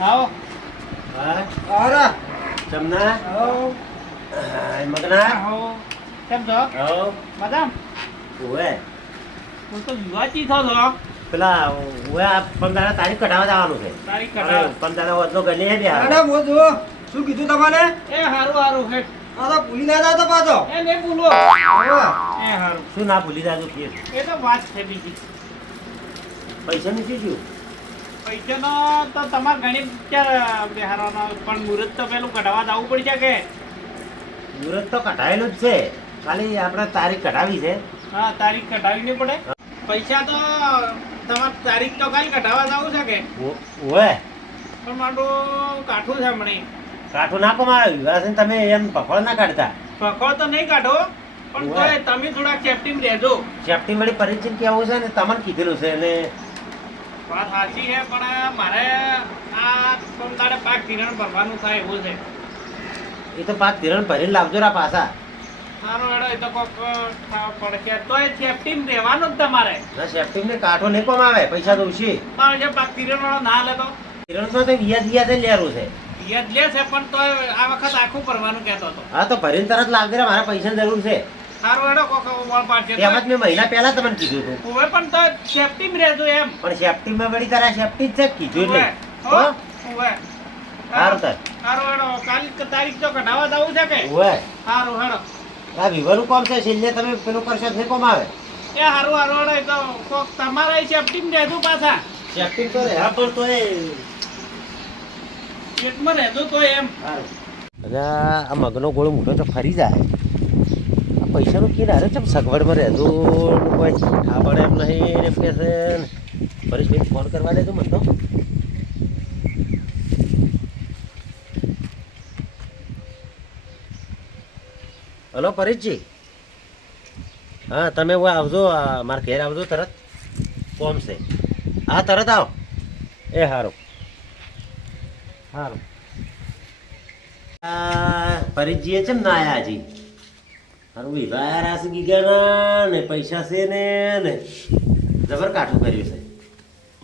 આવો હા. અરે. ચમના આવો મગના? આવો કેમ છો? હો. મજામ? ઓવે હું તો વિવાચી થો છો પેલા ઓવે આ તારીખ કઢાવવા જવાનું છે. તારીખ કઢાવ. પંદાડા વધનો ગણી હે અરે શું કીધું તમારે એ હારું હારું હે આ તો ભૂલી ના જાતો પાછો. એ નહીં ભૂલો. એ હારું. શું ના ભૂલી જાજો કે. એ તો વાત છે બીજી. પૈસા શું થયું પૈસાનો તો તમારે ઘણી બિહારવાનો પણ મુહૂર્ત તો પેલું કઢાવા જવું પડશે કે? મુહૂર્ત તો કઢાયેલું જ છે. ખાલી આપણે તારીખ કઢાવી છે. હા તારીખ કઢાવી નહીં પડે. પૈસા તો તમારે તારીખ તો ખાલી કઢાવા જવું છે કે? ઓ- પણ મારું કાઠું છે હમણે. કાઠું નાખો મારા વિવાહ તમે એમ પકડ ના કાઢતા. પકડ તો નહીં કાઢો પણ તમે થોડાક સેફટી રહેજો. સેફટી વાળી પરિચિત કેવું છે ને? તમને કીધેલું છે ને વાત સાચી છે પણ મારે આ તારે પાક ધિરાણ ભરવાનું થાય એવું છે. એ તો પાક ધિરણ ભરીને લાવજો રા પાછા. સારો એડો એ તો કોક પડશે તોય સેફટીમ રહેવાનું જ તમારે. ના ને કાઠો નહીં કોમ આવે પૈસા તો ઉછી પણ જે પાક ધિરાણ વાળો ના લેતો. ધિરણ તો વ્યાજ વ્યાજ જ લેરું છે. યાદ લે છે પણ તોય આ વખત આખું ભરવાનું કહેતો હતો. હા તો ભરીને તરત લાવજો મારે પૈસાની જરૂર છે. તેમજ મેં મહિના પહેલા તમને કીધું હતું. હવે પણ તો સેફટી રહેજો એમ. પણ સેફટી માં વળી તારા સેફટી જ છે કીધું એટલે હો? હો? સારું તાર. સારું હેડો કાલ તારીખ તો કઢાવવા જવું છે કે? ઓવે સારું હેડો. આ વિવરનું કોમ છે? છેલ્લે તમે પેલું કરશો નહીં કોમ આવે? એ હારું હારું હેડો એ તો કોક તમારા સેફટી રહેજો પાછા. સેફટી તો રે પણ તો એ પેટમાં રહેજો તો એમ. અને આ મગનો ગોળો મોટો તો ફરી જાય. પૈસાનું કીને હારે છે સગવડમાં રહેતું ને કોઈ ખબર એમ નહીં ને એમ કે છે. ને પરેશભાઈ ફોન કરવા દેજો તો. હલો પરેશજી હા, તમે આવજો મારા ઘેર આવજો તરત. કોમ છે. હા, તરત આવો. એ સારું સારું પરેશજીએ છે ના આયા હજી? હારું વિવાહ રાસ ગીગાના ને પૈસા છે ને ને. જબર કાઠું કર્યું છે.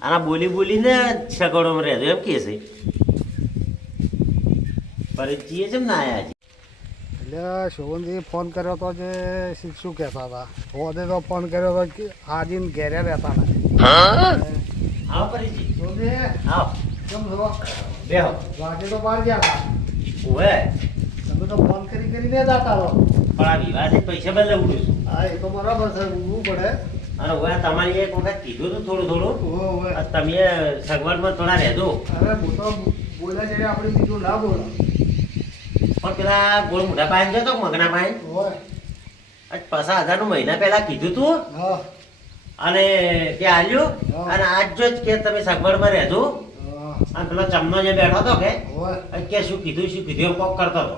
આના બોલી બોલીને સગવડોમાં રહેજો એમ કહે છે. પરીજીએ છે ના આયા હજી એટલે શોભનજી ફોન કર્યો તો જે શી- કહેતા હતા? હોદે તો ફોન કર્યો તો કે આજીને ઘેરે રહેતા નથી હા પરીજી શોભનજી આવો કેમ છો? બેહો વાગે તો બહાર ગયા હતા. ઓએ તમે તો ફોન કરી કરીને જ હતા હો. પણ આ વિવાહ પૈસા બદલે ઉડ્યું છું. હા એ તો બરાબર છે ઊંઘવું પડે. અને હવે તમારી એક વખત કીધું હતું થોડું થોડું. તમે સગવડમાં થોડા રહેજો. અરે હું તો બોલ્યા છે આપણે બીજું ના બોલો. પણ પેલા ગોળ મોટા પાયન જતો મગના પાયન હોય આજ હજાર હજારનું મહિના પહેલા કીધું તું. અને તે આવ્યું અને આજ જો જ કે તમે સગવડમાં રહેજો. અને પેલો ચમનો જે બેઠો હતો કે કે શું કીધું શું કીધું એમ કોક કરતો હતો.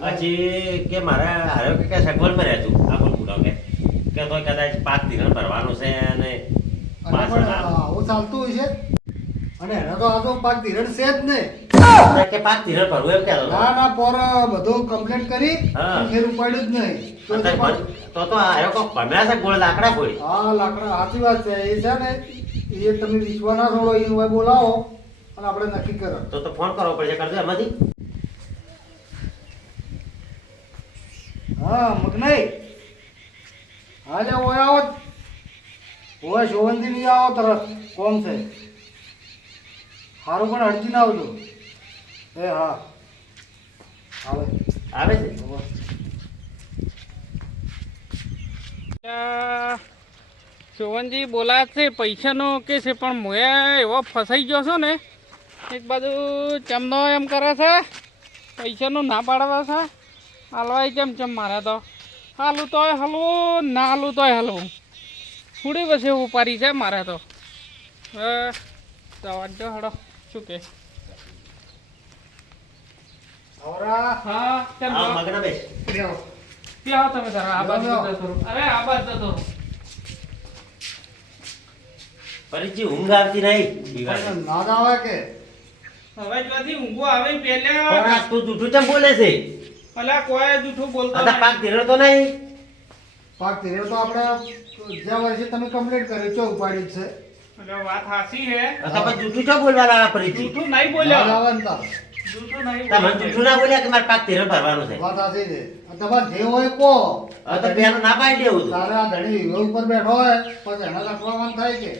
પછી કે મારે હારો કે સગવડમાં રહેતું આપણું મોઢો કે. કે તો કદાચ પાંચ ધિરણ ભરવાનું છે અને. આવું ચાલતું હોય છે? અને એને તો આ તો પાંચ ધીરણ છે જ નહીં કે પાંચ ધીરણ ભરવું એમ કહેતો હતો. ના ના પર બધું કમ્પ્લીટ કરી હા. ફેર ઉપાડ્યું જ નહીં. તો તો આયો કોક ભમ્યા છે ગોળ લાકડા ગોળી હા લાકડા સાચી વાત છે. એ છે ને એ તમે વિશ્વા થોડો છોડો એ હોય બોલાવો. અને આપણે નક્કી કરો. તો તો ફોન કરવો પડશે કરજો એમાંથી. હા મગનાઈ. હાલે ઓય આવો ઓય શોભનથી નહીં આવો તરત. કોમ છે. સારું પણ અડજી ના આવજો. એ હા. આવે આવે છે? સોવનજી બોલા છે પૈસાનો કે છે પણ મોયા એવો ફસાઈ ગયો છો ને એક બાજુ ચમનો એમ કરે છે પૈસાનો ના પાડવા છે. હાલવાય કેમ ચમ મારે તો? હાલું તોય હલવું ના હાલું તોય હલવું થોડી પછી ઉપારી છે મારે તો. જવા દો હડો શું કે? હા કેમ તમે તારા. આ બાજુ. અરે આ બાજુ. ઊંઘ આવતી નહીં ના આવે કે? હવે જ્યાંથી ઊંઘો આવે પહેલા તું જૂઠું ચમ બોલે છે? ભલા કોઈ જૂઠું બોલતો આ પાક નહીં. ધીરો તો નહીં. પાક ધીરો તો આપણે જે વર્ષે તમે કમ્પ્લીટ કર્યું છો ઉપાડી છે. એટલે વાત સાચી હે તમે જૂઠું છો બોલવાના પરિચિત જૂઠું નહીં બોલ્યા. આવે જૂઠું નહીં તમે જૂઠું ના બોલ્યા કે મારે પાક ધીરો ભરવાનો છે? વાત સાચી છે. તમારે જે હોય કહો. હવે તો પેલું ના પાડી દેવું તારે આ ધણી વિવો ઉપર બેઠો હોય પછી એના લખવાનું થાય કે?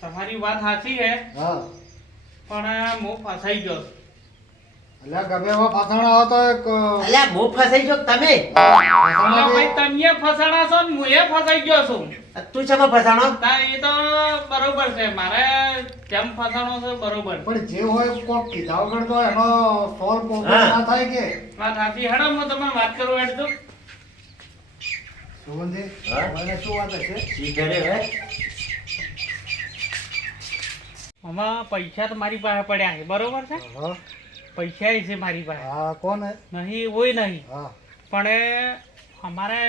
તમારી વાત સાચી હે હા. પણ હું ફસાઈ ગયો. એટલે ગમે એવા ફસાણા હોય તો એક અલ્યા હું ફસાઈ ગયો તમે? ભાઈ તમે ફસાણા છો ને હું એ ફસાઈ ગયો છું. તું શેમાં ફસાણો? એ તો બરોબર છે મારે જેમ ફસાણો છે બરોબર પણ જે હોય કોક કીધા વગર તો એનો સોલ્વ પ્રોબ્લેમ ના થાય કે? વાત સાચી હેડો હું તમને વાત કરું એટલે સુગંધી મને શું વાત છે ઈ ઘરે હે? આમાં પૈસા તો મારી પાસે પડ્યા છે બરોબર છે? હા. પૈસા છે મારી પાસે. હા કોણ નહીં હોય નહીં. હા. પણ અમારે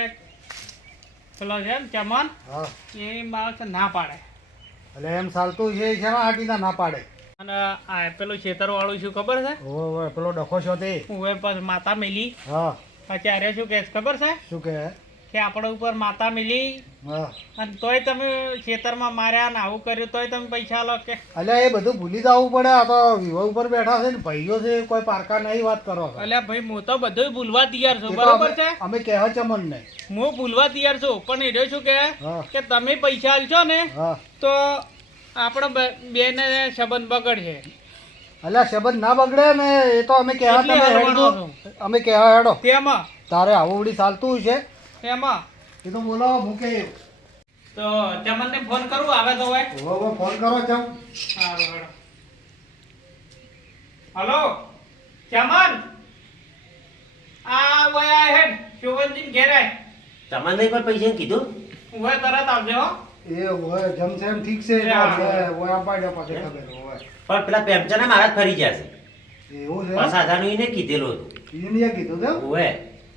પેલો છે ને ચમન હા. એ માણસ ના પાડે. એટલે એમ ચાલતું છે છે હાટીના ના પાડે? અને આ પેલું ખેતર વાળું શું ખબર છે? ઓવે પેલો ડખો છો તે. હું એ પછી માતા મેલી. હા. અત્યારે શું કે ખબર છે? શું કહે? કે આપણા ઉપર માતા મિલી હા. અને તોય તમે ખેતરમાં માર્યા ને આવું કર્યું તોય તમે પૈસા લો કે. અલ્યા એ બધું ભૂલી જવું પડે. આ તો વિવાહ ઉપર બેઠા છે ને ભાઈઓ છે કોઈ પારકા નહીં વાત કરો. અલ્યા ભાઈ હું તો બધું ભૂલવા તૈયાર છું બરોબર છે? અમે કહેવા ચમન ને હું ભૂલવા તૈયાર છું પણ એ શું કે કે તમે પૈસા આલશો ને તો આપણો બે ને સંબંધ બગડશે. અલ્યા શબ્દ ના બગડે ને એ તો અમે કહેવા તમે અમે કહેવા હેડો. તેમાં? તારે આવું વળી ચાલતું છે એમાં? એ તો બોલાવો મૂકે તો ચમનને ફોન કરું આવે તો હોય. હવે ફોન કરો ચમ. સારું હલો. ચમન? આ વયા હેડ શોભનજી ઘેર આય. તમને નહીં પણ પૈસા કીધું? હોય તરત આવજો હો. એ હોય જમશે છે એમ ઠીક છે. હોય અપાડ્યો પાછળ ખબર હોય. પણ પેલા પેમચને મારા ફરી ગયા છે. એવું છે? પાછા હજારનું એને કીધેલું હતું. એને કીધું છે હોય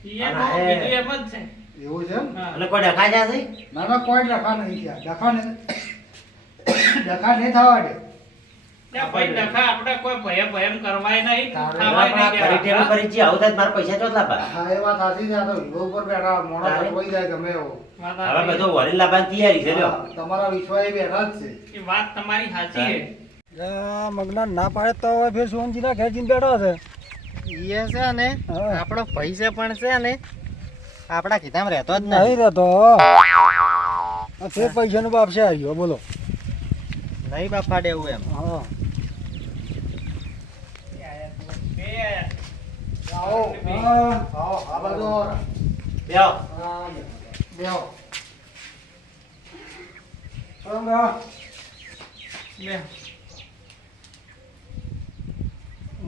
એ તો બીજું એમ જ છે. એવું છે. એટલે કોઈ ડખા જ્યાં છે? ના ના કોઈ ડખા નહીં ત્યાં. ડખા નહીં ડખા નહીં થવા દે. ત્યાં ડખા આપણે કોઈ ભયમ ભયમ કરવાય નહીં. તારે ખાવાય પણ આ નહીં ફરી ટેમ દેવા. ફરી જી આવું થાય મારા પૈસા ચોટલા પા હા એ વાત સાચી છે. આ તો વિવો ઉપર બેઠા મોડા કોઈ જાય ગમે એવો. હવે બધો વળી લાવવાની તૈયારી છે લ્યો. તમારા વિશ્વાસ બેઠા જ છે. એ વાત તમારી સાચી છે. મગના ના પાડે તો હવે ફેર સોનજીના ઘેર જઈને બેઠો છે એ છે ને. આપણો પૈસા પણ છે ને આપણા ખીધામાં રહેતો જ નહીં રહેતો. તે પૈસાનો બાપ છે આવ્યો બોલો. નહીં બાપા એવું એમ. હા.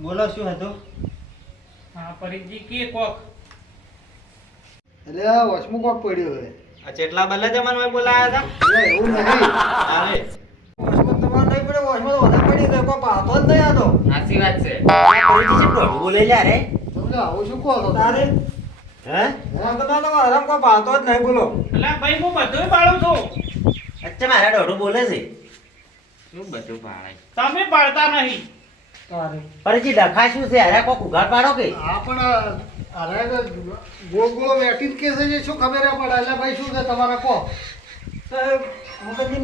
બોલો શું હતું? હા પરિજી કે કોક. એટલે આ કોક પડ્યો હવે. આ ચેટલા બલ્લે જમાન બોલાયા હતા. એટલે એવું નહીં. અરે વચમાં તમારે નહીં પડ્યો વચમાં તો વધારે પડી છે કોક આવતો જ નહીં આતો. સાચી વાત છે. આ ફરીથી ચેમ દોઢું બોલે લ્યા રે? તમને આવું શું કહો તો તારે? હે? આરામ કોઈ આવતો જ નહીં બોલો. એટલે ભાઈ હું બધું પાડું છું. અચ્છા મારા ડોડું બોલે છે? શું બધું પાડાય તમે પાડતા નહીં. તારે. ફરીથી ડખા શું છે? અરે કોક ઉઘાડ પાડો કે? આ પણ અરે તો ગોળ ગોળ વેટી જ કે છે શું ખબર પડે? એટલે ભાઈ શું છે તમારે? કહો.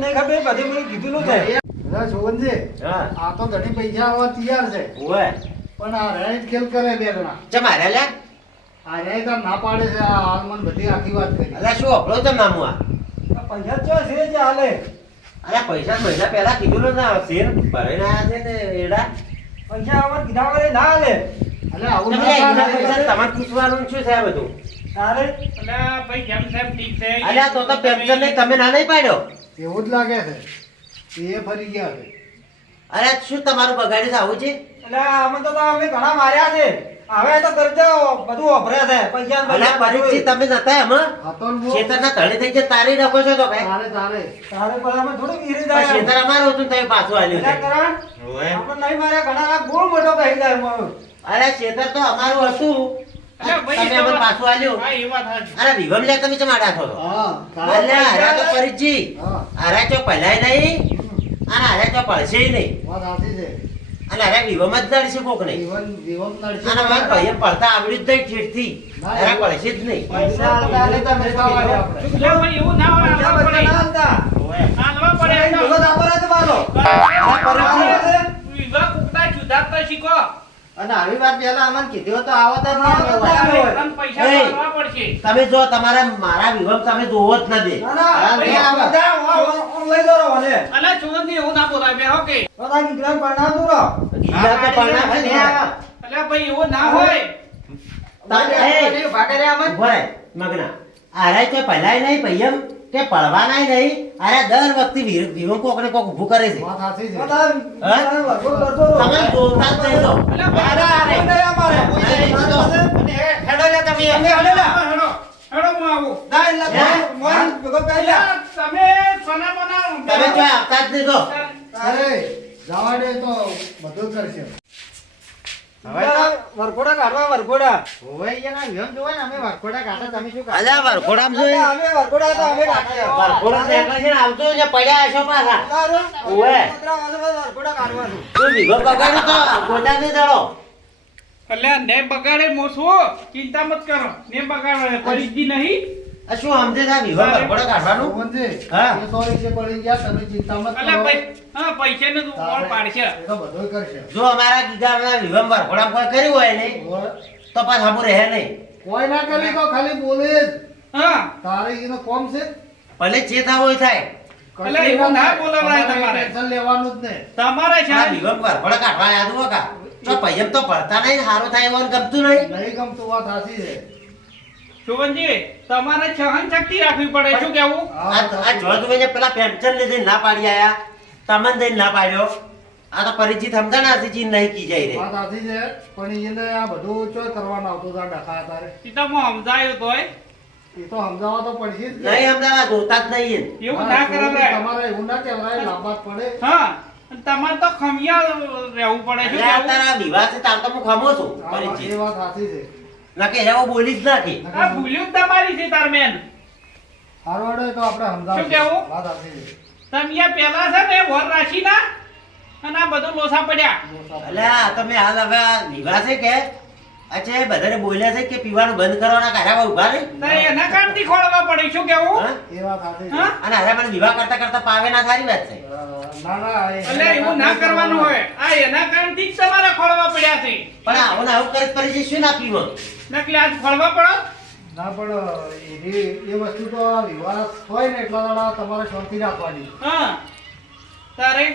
નહીં ખબર બધી મને કીધું એટલે શોભનજી હા. આ તો ઘણી પૈસા આવવા તૈયાર છે. ઓવે પણ આ રે જ ખેલ કરે બે જણા ચમ મારે લ્યા? આ રે તો ના પાડે છે આ હાલ મને બધી આખી વાત કરી. અરે શું અપડો ચમ નામું આ? પૈસા ચો છે જે હાલે. અરે પૈસા મહિના પહેલા કીધું ને શેર ભરાઈને આયા છે ને એડા. પૈસા આવવા કીધા વગર ના હાલે. તમારે ખીચવાનું શું છે બધું? તારે? એટલે ભાઈ જેમ તેમ ઠીક છે? અલ્યા તો તો પેન્શન નહીં તમે ના નહીં પાડ્યો? એવું જ લાગે છે. એ ફરી ગયા અરે શું તમારું બગાડ્યું આવું છે? એટલે આમાં તો અમે ઘણા માર્યા છે. હવે તો કરજો બધું વપરે છે. પૈસા અલ્યા પરિચિત તમે નતા એમાં? ખેતરના તળે થઈ જાય તારી રાખો છો તો ભાઈ. તારે તારે. અમે થોડું ગીરી જાય. ખેતર અમારું હતું તમે પાછું આલ્યું છે. કરણ આપણે નહીં માર્યા ઘણા ગોળ મોટો કહી જાય એમાં. અરે ખેતર તો અમારું હતું. તમે અમને પાછું આલ્યું. અરે લે ચમ આડા અરે તો અરે નહીં અને અરે પડશે નહીં. વાત સાચી છે. અને અરે જ કોક નહીં. મારા ભાઈએ પડતા આવડ્યું જ નહીં ઠેઠથી. ના, અરે પડશે જ નહીં. એવું ના હોય પડે. અને આવી વાત પહેલા અમને કીધી તો આવત જ ના હોય. હોય. તને પૈસા એ. ભરવા પડશે તમે જો તમારે મારા વિવાહ તમે જોવો જ ન દે. બધા દોરો મને. અલા એવું ના બોલાય બે હો કે તો તારી દીકરાને પરણાવ દઉં રહો. ગીલા તો પરણાવ છે ને. અલા ભાઈ એવું ના હોય એ. મગના અરે તો પહેલાય નહીં પૈયમ કે પડવાના નહીં અરે દર વખતે વિવો કોક ને કોક ઊભું કરે છે તો. તમે જોતા જ નહીં તો. કોઈ. કોઈ તો. તમે. તમે હાલે લા. હેડો હેડો હું આવું ના, એટલે હે? મોય ભેગો કરી લે. અલા, તમે સોના બનાવો તમે જો નહીં તો અરે જવા દે તો બધું કરશે વરઘોડા કાઢવા વરઘોડા. એના જોવે ને અમે વારખોડા કાઢા તમે શું કાઢો? અલ્યા વરઘોડામાં જોઈ. અમે વરઘોડા તો અમે. વરઘોડા છે ને આવતો ને પડ્યા હશો પાછા વરઘોડા કાઢવાનું. તું બગાડ્યો અલ્યા ને બગાડે મોસું ચિંતા મત કરો ને બગાડે પરિસ્થિતિ નહીં આ શું સમજે છે આ વિવો કાઢવાનું? મોહનજી, હા. એ સો વિશે પડી ગયા તમે ચિંતા મત કરો. હા પૈસા ને તું કોણ પાડશે. એ તો બધું કરશે. જો અમારા ગીગાના વિવો વરઘોડા કોઈ કર્યું હોય નહીં તો પાછું હમું રહે નહીં. કોઈ ના કરી તો ખાલી બોલે જ. હા. તારે એનો કોમ છે? ભલે જે થવું હોય થાય. અલા, એવું ના બોલાવાય તમારે. ટેન્શન લેવાનું જ નહીં તમારે છે. આ વિવો વરઘોડા કાઢવા યાદ હોય કા તો પૈયમ તો ભરતા નહીં સારું થાય એવું ગમતું નહીં? નહીં ગમતું વાત સાચી છે. શુભનજી તમારે સહન શક્તિ રાખવી પડે શું કેવું આ આ પેલા પેન્શન લીધે ના પાડી આયા તમને દઈને ના પાડ્યો. આ તો પરિચિત નહીં કી જાય રે. વાત સાચી છે પણ એને આ બધું ચોય કરવાનું આવતું હતા ડખા તારે એ તો હું સમજાયું તોય એ તો સમજાવવા તો પડશે જ નહીં સમજાવા જોતા જ નહીં એવું ના કરાવરાય તમારે એવું ના કહેવાય લાંબા પડે. હા તમારે તો ખમિયા રહેવું પડે તારા વિવાહ છે તાર તો હું ખમો છું એ વાત સાચી છે. ના કે એવો બોલી જ નાખી. આ ભૂલ્યું જ તમારી છે તાર બેન હારું હેડો એ તો આપણે શું કેવું? વાત છે તમે પેલા છે ને વર રાખી ના અને આ બધું લોસા પડ્યા. એટલે આ તમે હાલ હવે નિવાસે છે કે અચ્છા એ બધાને બોલ્યા છે કે પીવાનું બંધ કરવાના કાઢ્યા ઊભા નહીં તો એના કારણથી ખોળવા પડે શું કેવું? હા? એ વાત સાચી છે. અને હારે મને વિવાહ કરતા કરતા પાવે ના સારી વાત છે? ના ના એટલે એવું ના કરવાનું હોય. આ એના કારણથી જ તમારા ખોળવા પડ્યા છે. પણ આવું ને આવું કરી પરિચિત શું ના પીવો? નકલી આજ ખોળવા પડો? ના પણ એ એ વસ્તુ તો વિવાહ હોય ને એટલા દાડા તમારે શાંતિ રાખવાની. હા. તારે?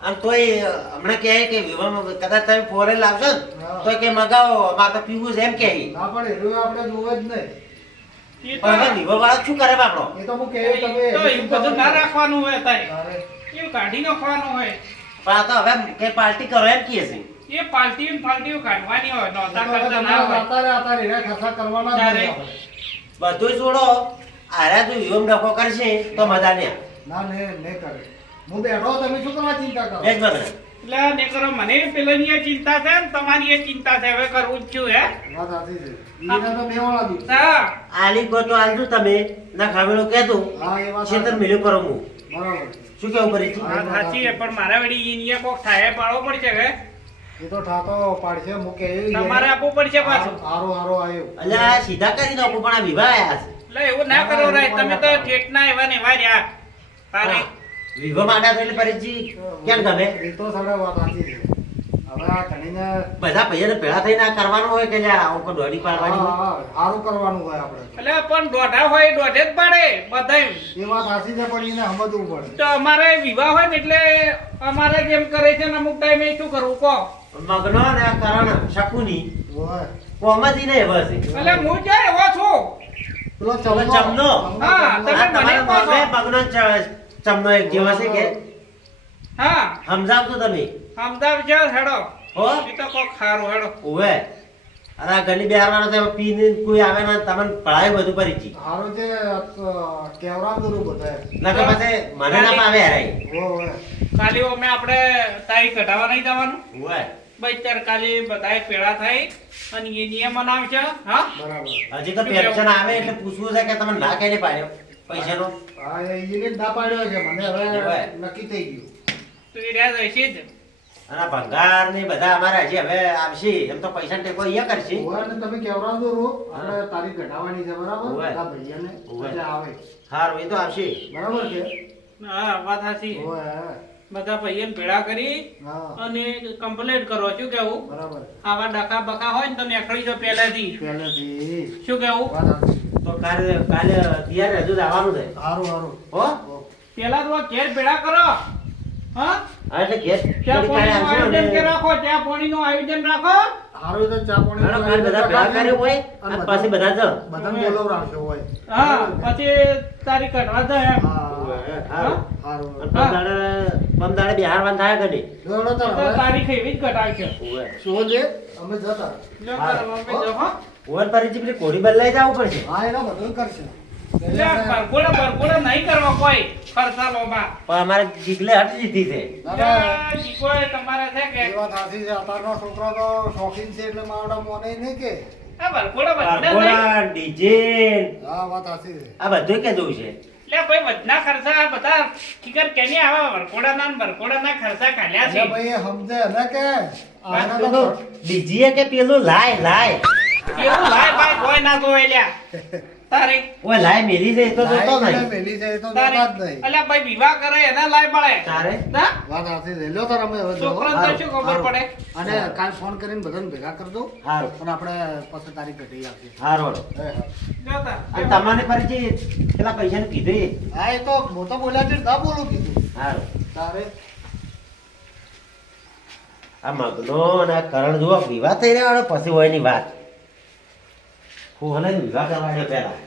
અને તોય હમણાં કહે કે વિવાહમાં કદાચ તમે ફોરેન લાવશો ને તો કે મગાવો અમારે તો પીવું છે એમ કે. ના પણ એવું આપણે જોવે જ નહીં. પણ વિવાહ વાળા શું કરે એ તો હું કહ્યું તમે એવું બધું ના રાખવાનું હોય તારે. તારે એવું કાઢી નાખવાનું હોય? પણ આ તો હવે કે પાર્ટી કરો એમ કહે છે. એ પાલટી ને પાલટીઓ કાઢવાની હોય નોતા તો કરતા ના હોય. અત્યારે અત્યારે કરવાના જ. બધું છોડો. આરા જો વિવાહ ડખો કરશે તો મજા નહીં આવે. ના ને નહીં કરે. હું બેઠો તમે શું કરવા ચિંતા કરો. એટલે ને કરો મને પેલાની એ ચિંતા છે ને તમારી એ ચિંતા છે હવે કરવું જ છું હે? વાત સાચી છે. તો હા. આલી આલજો તમે. ના ખાવેલું કહેતું હા એ વાત છેતર સાચી. કરો હું. બરાબર. શું કેવું પરિચિત હા. વાત સાચી છે પણ મારા વડી કોક થાય પાડવો પડશે હવે એ તો ઠાતો પાડશે મૂકે તમારે આપવું પડશે પાછું. હારો હારો આવ્યો. અલ્યા સીધા કરી નાખો પણ આ વિવાહ આયા છે. એટલે એવું ના કરો રે તમે તો ઠેઠના એવા ને એવા રહ્યા. તારે વિવાહ માટે થઈને પરિચિત કેમ ગમે એ તો સાડા વાત સાચી છે. હવે આ ધણીને બધા ભાઈઓને પેળા થઈને આ કરવાનું હોય કે લ્યા આવું કોઈ દોડી પાડવાની હોય? હા, કરવાનું હોય આપણે એટલે પણ દોઢા હોય દોઢે જ પાડે બધાય. એ વાત સાચી છે પણ એને સમજવું પડે. તો અમારે વિવાહ હોય ને એટલે અમારે કેમ કરે છે ને અમુક ટાઈમે શું કરવું કહો? મગ્ન ને આ કરણ શકુની. હોય. ને એવા છે. એટલે હું જો એવો છું? પેલો તમે ચમનો? હા, તમે મને કહો મગનો ચ- ચમનો એક જેવો છે કે? હા. સમજાવજો તમે? જાઓ હેડો. હો? એ તો કોક ખારું હેડો. ઓવે અરે આ ઘરની બહારવાનો તો પીને કોઈ આવે ને તમને પડાય બધું પરિચિત હારો જે કેવરા દરું બધાય ના કે પાસે મને ના આવે હરાય ઓવે કાલી કાલે અમે આપણે તાઈ કઢાવવા નહીં જવાનું? ઓવે ભાઈ ત્યારે કાલે બધાય પેળા થાય અને એ નિયમ બનાવશે હા? બરાબર. હજી તો પેન્શન આવે એટલે પૂછવું છે કે તમે ના કેને પાડ્યો? પૈસાનો? હા એ એને ના પાડ્યો છે. મને હવે નક્કી થઈ ગયું. તો એ રહ્યા રહેશે જ. અને ભંગાર ને બધા અમારે હજી હવે આવશે. એમ તો પૈસા ટેકો અહીંયા કરશે. હોય તમે કેવરામ રો આપણે તારીખ ઘટાડવાની છે બરાબર? હોય. બધા ભાઈઓને એટલે આવે. હાર એ તો આવશે. બરાબર છે? હા વાત હાસી ઓય, બધા ભાઈઓને ભેળા કરી અને કમ્પ્લેટ કરો. શું કેવું બરાબર. આવા ડકા બકા હોય ને તો નીકળી જાઓ પહેલાથી. પહેલેથી. શું કેવું વાત. તો કાલે કાલે તૈયાર હજુ આવવાનું છે. સારું સારું હો? પેલા તો ઘેર ભેળા કરો. હા? હા એટલે ઘેર ચા પાણીનું આયોજન કે રાખો? ચા પાણીનું આયોજન રાખો. સારું તો ચા પાણી બધા ભેગા કર્યું હોય અને અને પછી બધા જ હોય. હા પછી તારી કઢવા જાય એમ. તારીખ એવી જ અમે જતા લો તારા મમ્મી જો, હો. ઓવર પરિચિત પેલી કોડી બદલાઈ જવું પડશે. હા એનો બધું કરશે. લે, ભરપૂર ભરપૂર નહીં કરવા કોઈ. ખર્ચા લોબા પણ અમારે જીગલે હટી જીધી છે. દાદા કોઈ તમારે છે કે એ વાત સાચી છે. અત્યારનો છોકરો તો શોખીન છે એટલે માવડા મોને નહીં કે. આ ભરપૂર વધના નહીં. બારકોડા, ડીજે. હા વાત સાચી છે. આ બધું કે જોવું છે. લે ભાઈ વધના ખર્ચા બધા ખીકર કેની આવા વરકોડાના ને ભરકોડાના ખર્ચા કાઢ્યા છે. ભાઈ એ સમજે કે આના ડીજે કે પેલું લાય લાય. એવું લાય ભાઈ કોઈ ના જોવે લ્યા. તારે. ઓય લાય મેલી છે તો જોતો નહીં. પેલી છે તો જોતા જ નહીં. અલ્યા ભાઈ વિવાહ કરે એને લાય મળે. તારે? ના? વાત સાચી છે. લ્યો તાર હવે છોકરાને તો શું ખબર પડે? અને કાલ ફોન કરીને બધાને ભેગા કરજો હારું. અને આપણે પછી તારીખ ઘટી હારો તમારે પેલા પૈસાનું કીધું હા એ તો હું તો બોલ્યા છે ના બોલું કીધું. હારું. તારે? આ મગનો અને આ કરણ જુઓ વિવાહ થઈ રહ્યા પછી હોયની વાત. હું હલે વિવાહ કરવા દે પેલા